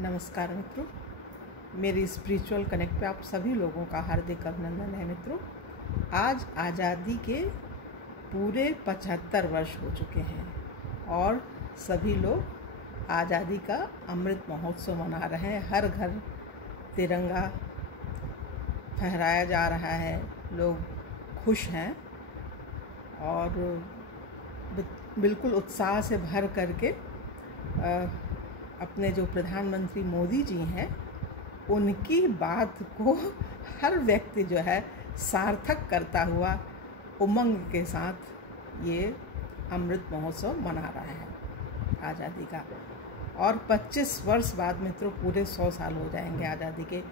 नमस्कार मित्रों, मेरी स्पिरिचुअल कनेक्ट पे आप सभी लोगों का हार्दिक अभिनंदन है। मित्रों, आज आज़ादी के पूरे 75 वर्ष हो चुके हैं और सभी लोग आज़ादी का अमृत महोत्सव मना रहे हैं। हर घर तिरंगा फहराया जा रहा है, लोग खुश हैं और बिल्कुल उत्साह से भर करके अपने जो प्रधानमंत्री मोदी जी हैं उनकी बात को हर व्यक्ति जो है सार्थक करता हुआ उमंग के साथ ये अमृत महोत्सव मना रहा है आज़ादी का। और 25 वर्ष बाद मित्रों पूरे 100 साल हो जाएंगे आज़ादी के।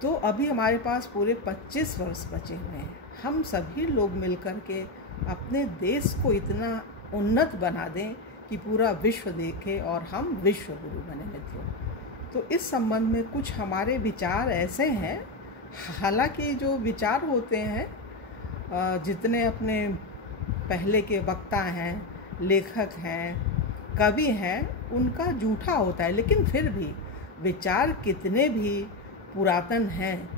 तो अभी हमारे पास पूरे 25 वर्ष बचे हुए हैं। हम सभी लोग मिलकर के अपने देश को इतना उन्नत बना दें कि पूरा विश्व देखे और हम विश्व गुरु बने। मित्रों, तो इस संबंध में कुछ हमारे विचार ऐसे हैं। हालांकि जो विचार होते हैं, जितने अपने पहले के वक्ता हैं, लेखक हैं, कवि हैं, उनका झूठा होता है, लेकिन फिर भी विचार कितने भी पुरातन हैं,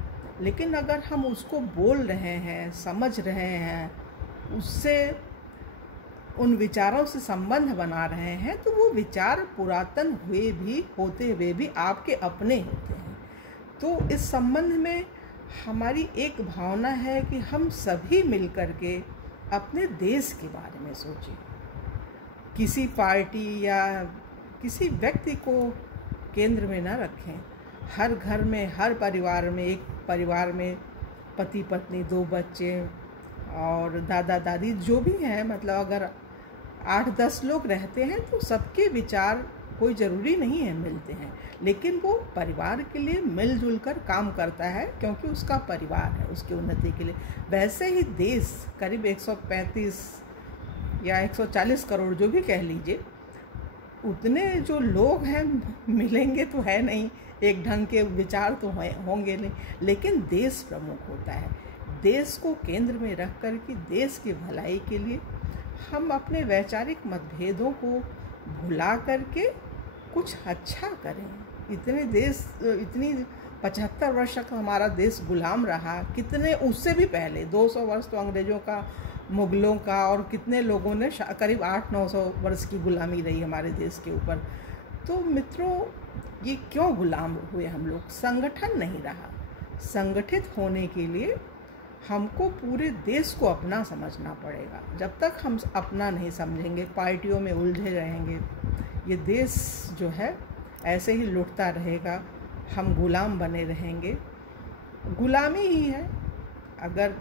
लेकिन अगर हम उसको बोल रहे हैं, समझ रहे हैं, उससे उन विचारों से संबंध बना रहे हैं, तो वो विचार पुरातन होते हुए भी आपके अपने होते हैं। तो इस संबंध में हमारी एक भावना है कि हम सभी मिलकर के अपने देश के बारे में सोचें। किसी पार्टी या किसी व्यक्ति को केंद्र में न रखें। हर घर में, हर परिवार में, एक परिवार में पति पत्नी, 2 बच्चे और दादा दादी जो भी हैं, मतलब अगर 8-10 लोग रहते हैं तो सबके विचार कोई ज़रूरी नहीं है मिलते हैं, लेकिन वो परिवार के लिए मिलजुल कर काम करता है क्योंकि उसका परिवार है, उसकी उन्नति के लिए। वैसे ही देश करीब 135 या 140 करोड़ जो भी कह लीजिए, उतने जो लोग हैं मिलेंगे तो है नहीं, एक ढंग के विचार तो होंगे नहीं, लेकिन देश प्रमुख होता है। देश को केंद्र में रख कर के देश की भलाई के लिए हम अपने वैचारिक मतभेदों को भुला करके कुछ अच्छा करें। इतनी 75 वर्ष तक हमारा देश गुलाम रहा, कितने उससे भी पहले 200 वर्ष तो अंग्रेज़ों का, मुगलों का, और कितने लोगों ने करीब 800-900 वर्ष की गुलामी रही हमारे देश के ऊपर। तो मित्रों, ये क्यों गुलाम हुए हम लोग? संगठन नहीं रहा। संगठित होने के लिए हमको पूरे देश को अपना समझना पड़ेगा। जब तक हम अपना नहीं समझेंगे, पार्टियों में उलझे रहेंगे, ये देश जो है ऐसे ही लुटता रहेगा, हम गुलाम बने रहेंगे। गुलामी ही है। अगर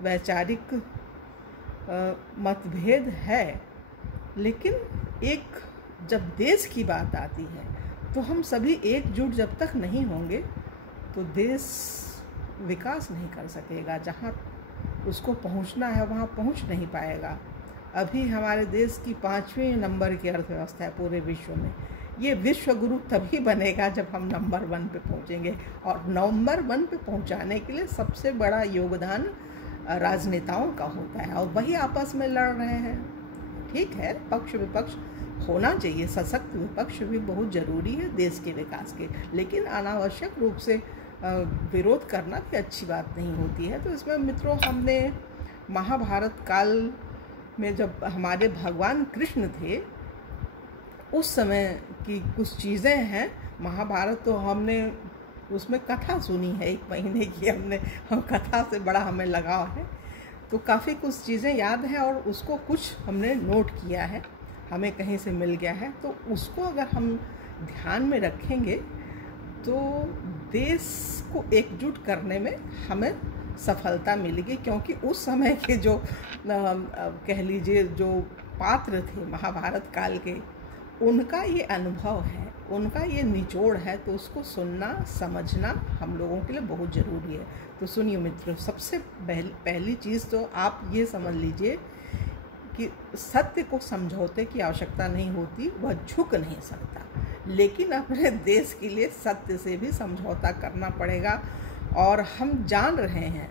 वैचारिक मतभेद है, लेकिन एक जब देश की बात आती है तो हम सभी एकजुट जब तक नहीं होंगे तो देश विकास नहीं कर सकेगा। जहाँ उसको पहुँचना है वहाँ पहुँच नहीं पाएगा। अभी हमारे देश की 5वें नंबर की अर्थव्यवस्था है पूरे विश्व में। ये विश्व गुरु तभी बनेगा जब हम नंबर 1 पे पहुँचेंगे, और नंबर 1 पे पहुँचाने के लिए सबसे बड़ा योगदान राजनेताओं का होता है, और वही आपस में लड़ रहे हैं। ठीक है, पक्ष विपक्ष होना चाहिए, सशक्त विपक्ष भी बहुत ज़रूरी है देश के विकास के, लेकिन अनावश्यक रूप से विरोध करना भी अच्छी बात नहीं होती है। तो इसमें मित्रों, हमने महाभारत काल में जब हमारे भगवान कृष्ण थे उस समय की कुछ चीज़ें हैं। महाभारत तो हमने उसमें कथा सुनी है, 1 महीने की हमने कथा से बड़ा हमें लगाव है, तो काफ़ी कुछ चीज़ें याद हैं और उसको कुछ हमने नोट किया है, हमें कहीं से मिल गया है। तो उसको अगर हम ध्यान में रखेंगे तो देश को एकजुट करने में हमें सफलता मिलेगी, क्योंकि उस समय के जो कह लीजिए जो पात्र थे महाभारत काल के, उनका ये अनुभव है, उनका ये निचोड़ है, तो उसको सुनना समझना हम लोगों के लिए बहुत ज़रूरी है। तो सुनिए मित्रों, सबसे पहली चीज़ तो आप ये समझ लीजिए कि सत्य को समझौते की आवश्यकता नहीं होती, वह झुक नहीं सकता, लेकिन अपने देश के लिए सत्य से भी समझौता करना पड़ेगा। और हम जान रहे हैं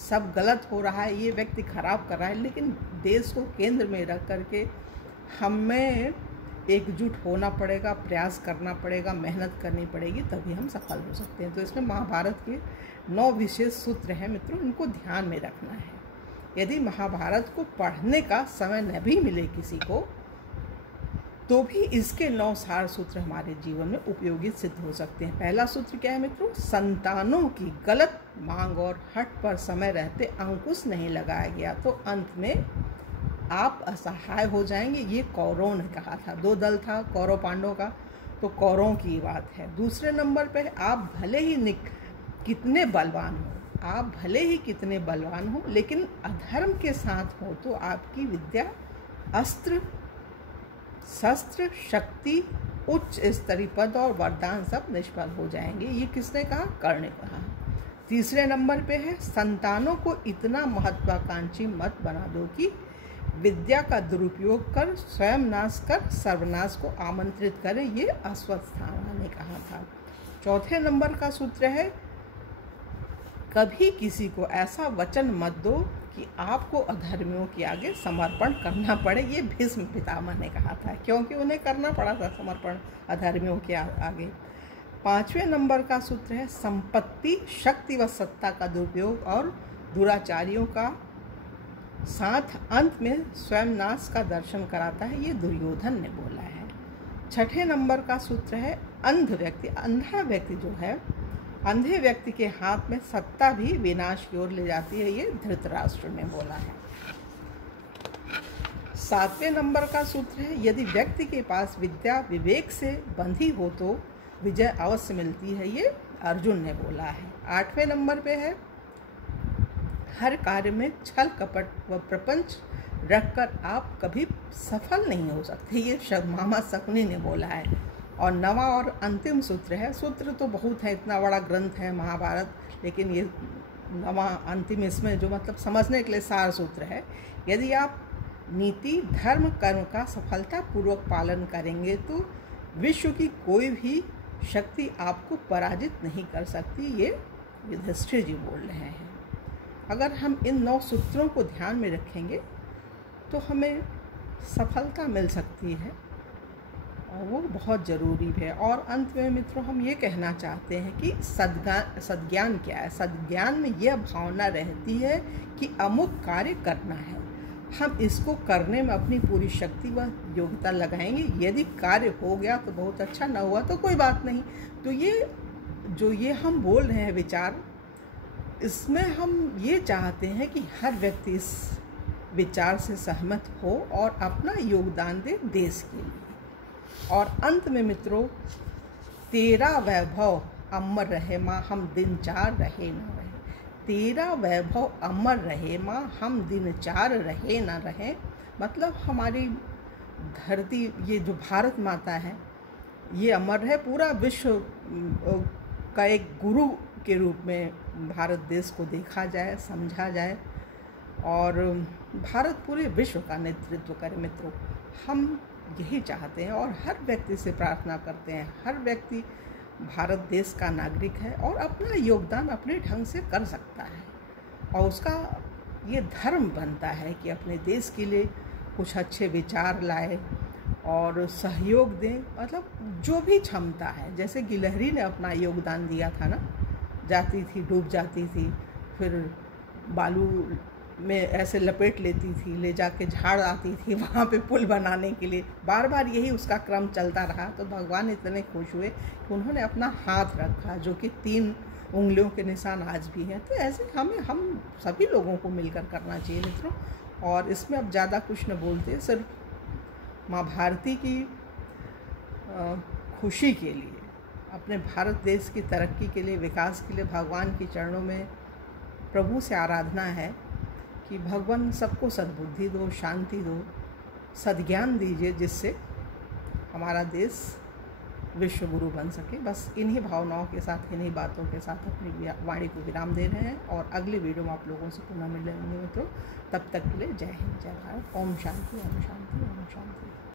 सब गलत हो रहा है, ये व्यक्ति खराब कर रहा है, लेकिन देश को केंद्र में रख करके हमें एकजुट होना पड़ेगा, प्रयास करना पड़ेगा, मेहनत करनी पड़ेगी, तभी हम सफल हो सकते हैं। तो इसमें महाभारत के 9 विशेष सूत्र हैं मित्रों, इनको ध्यान में रखना है। यदि महाभारत को पढ़ने का समय न भी मिले किसी को, तो भी इसके 9 सार सूत्र हमारे जीवन में उपयोगी सिद्ध हो सकते हैं। पहला सूत्र क्या है मित्रों? संतानों की गलत मांग और हठ पर समय रहते अंकुश नहीं लगाया गया तो अंत में आप असहाय हो जाएंगे। ये कौरवों ने कहा था। 2 दल था, कौरव पांडवों का, तो कौरवों की बात है। दूसरे नंबर पे आप भले ही कितने बलवान हो, आप भले ही कितने बलवान हो, लेकिन अधर्म के साथ हो तो आपकी विद्या, अस्त्र शस्त्र, शक्ति, उच्च स्तरीय पद और वरदान सब निष्फल हो जाएंगे। ये किसने कहा? कर्ण ने कहा। तीसरे नंबर पे है संतानों को इतना महत्वाकांक्षी मत बना दो कि विद्या का दुरुपयोग कर स्वयं नाश कर सर्वनाश को आमंत्रित करें। ये अश्वत्थामा ने कहा था। चौथे नंबर का सूत्र है कभी किसी को ऐसा वचन मत दो कि आपको अधर्मियों के आगे समर्पण करना पड़े। ये भीष्म पितामह ने कहा था, क्योंकि उन्हें करना पड़ा था समर्पण अधर्मियों के आगे। 5वें नंबर का सूत्र है संपत्ति, शक्ति व सत्ता का दुरुपयोग और दुराचारियों का साथ अंत में स्वयं नाश का दर्शन कराता है। ये दुर्योधन ने बोला है। 6ठे नंबर का सूत्र है अंधा व्यक्ति जो है, अंधे व्यक्ति के हाथ में सत्ता भी विनाश की ओर ले जाती है। ये धृतराष्ट्र ने बोला है। 7वें नंबर का सूत्र है यदि व्यक्ति के पास विद्या विवेक से बंधी हो तो विजय अवश्य मिलती है। ये अर्जुन ने बोला है। 8वें नंबर पे है हर कार्य में छल कपट व प्रपंच रखकर आप कभी सफल नहीं हो सकते। ये मामा शकुनी ने बोला है। और 9वां और अंतिम सूत्र है, सूत्र तो बहुत है, इतना बड़ा ग्रंथ है महाभारत, लेकिन ये 9वां अंतिम इसमें जो मतलब समझने के लिए सार सूत्र है, यदि आप नीति धर्म कर्म का सफलतापूर्वक पालन करेंगे तो विश्व की कोई भी शक्ति आपको पराजित नहीं कर सकती। ये युधिष्ठिर जी बोल रहे हैं। अगर हम इन 9 सूत्रों को ध्यान में रखेंगे तो हमें सफलता मिल सकती है और वो बहुत ज़रूरी है। और अंत में मित्रों हम ये कहना चाहते हैं कि सद्ज्ञान क्या है? सद्ज्ञान में यह भावना रहती है कि अमुक कार्य करना है, हम इसको करने में अपनी पूरी शक्ति व योग्यता लगाएंगे। यदि कार्य हो गया तो बहुत अच्छा, ना हुआ तो कोई बात नहीं। तो ये हम बोल रहे हैं विचार, इसमें हम ये चाहते हैं कि हर व्यक्ति इस विचार से सहमत हो और अपना योगदान दे देश के लिए। और अंत में मित्रों, तेरा वैभव अमर रहे माँ हम दिन चार रहे न रहे। तेरा वैभव अमर रहे माँ हम दिन चार रहे न रहे, मतलब हमारी धरती, ये जो भारत माता है, ये अमर है। पूरा विश्व का एक गुरु के रूप में भारत देश को देखा जाए, समझा जाए और भारत पूरे विश्व का नेतृत्व करे। मित्रों, हम यही चाहते हैं और हर व्यक्ति से प्रार्थना करते हैं। हर व्यक्ति भारत देश का नागरिक है और अपना योगदान अपने ढंग से कर सकता है और उसका ये धर्म बनता है कि अपने देश के लिए कुछ अच्छे विचार लाए और सहयोग दें। मतलब जो भी क्षमता है, जैसे गिलहरी ने अपना योगदान दिया था ना, जाती थी, डूब जाती थी, फिर बालू में ऐसे लपेट लेती थी, ले जाके झाड़ आती थी वहाँ पे पुल बनाने के लिए। बार बार यही उसका क्रम चलता रहा। तो भगवान इतने खुश हुए कि उन्होंने अपना हाथ रखा, जो कि 3 उंगलियों के निशान आज भी हैं। तो ऐसे हम सभी लोगों को मिलकर करना चाहिए मित्रों। और इसमें अब ज़्यादा कुछ न बोलते, सिर्फ माँ भारती की खुशी के लिए, अपने भारत देश की तरक्की के लिए, विकास के लिए भगवान के चरणों में प्रभु से आराधना है कि भगवान सबको सद्बुद्धि दो, शांति दो, सद्ज्ञान दीजिए, जिससे हमारा देश विश्व गुरु बन सके। बस इन्हीं भावनाओं के साथ, इन्हीं बातों के साथ अपनी वाणी को विराम दे रहे हैं और अगली वीडियो में आप लोगों से पुनः मिलेंगे मित्रों। तब तक के लिए जय हिंद, जय भारत। ओम शांति, ओम शांति, ओम शांति।